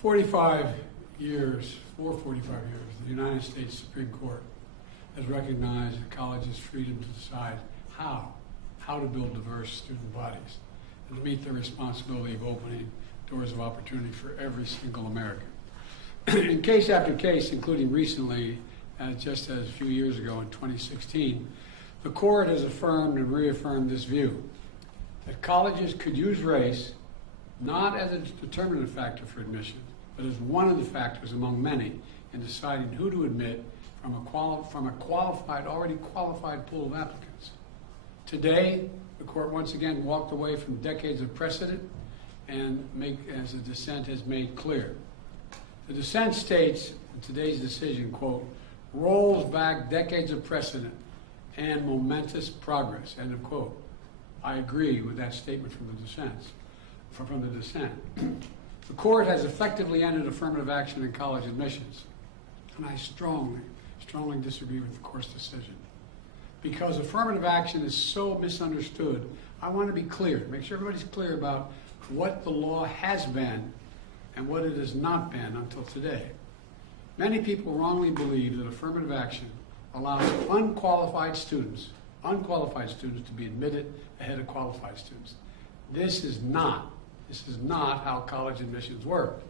45 years, the United States Supreme Court has recognized the college's freedom to decide how to build diverse student bodies and to meet the responsibility of opening doors of opportunity for every single American. In case after case, including recently, just as a few years ago in 2016, the court has affirmed and reaffirmed this view that colleges could use race not as a determinative factor for admission, but as one of the factors among many in deciding who to admit from a already qualified pool of applicants. Today, the court once again walked away from decades of precedent and as the dissent has made clear. The dissent states in today's decision, quote, rolls back decades of precedent and momentous progress, end of quote. I agree with that statement from the dissent. The court has effectively ended affirmative action in college admissions, and I strongly disagree with the court's decision. Because affirmative action is so misunderstood, I want to be clear, make sure everybody's clear about what the law has been and what it has not been until today. Many people wrongly believe that affirmative action allows unqualified students to be admitted ahead of qualified students. This is not how college admissions work.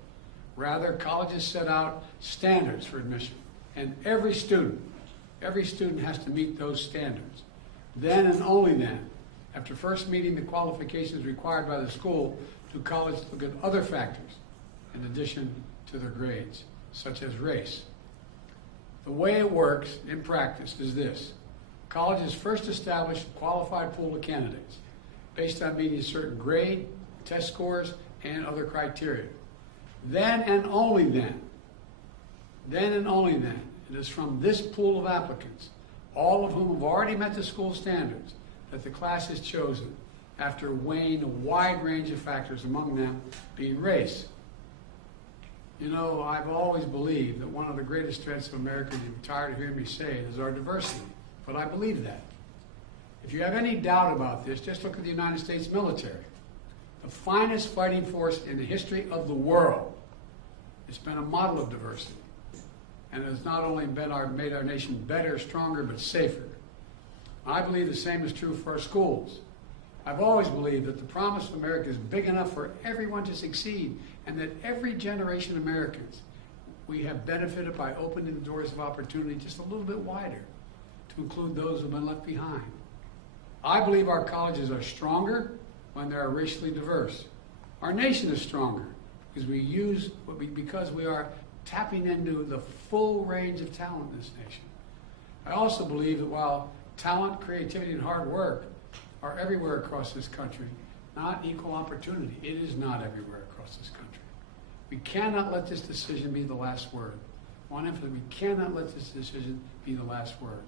Rather, colleges set out standards for admission, and every student has to meet those standards. Then and only then, after first meeting the qualifications required by the school, do colleges look at other factors in addition to their grades, such as race. The way it works in practice is this. Colleges first establish a qualified pool of candidates based on meeting a certain grade, test scores, and other criteria. Then and only then, it is from this pool of applicants, all of whom have already met the school standards, that the class is chosen after weighing a wide range of factors, among them being race. You know, I've always believed that one of the greatest strengths of America, and you're tired of hearing me say it, is our diversity. But I believe that. If you have any doubt about this, just look at the United States military. The finest fighting force in the history of the world. It's been a model of diversity. And it has not only made our nation better, stronger, but safer. I believe the same is true for our schools. I've always believed that the promise of America is big enough for everyone to succeed, and that every generation of Americans, we have benefited by opening the doors of opportunity just a little bit wider to include those who have been left behind. I believe our colleges are stronger when they are racially diverse. Our nation is stronger because we are tapping into the full range of talent in this nation. I also believe that while talent, creativity, and hard work are everywhere across this country, not equal opportunity. It is not everywhere across this country. We cannot let this decision be the last word. I want to emphasize, we cannot let this decision be the last word.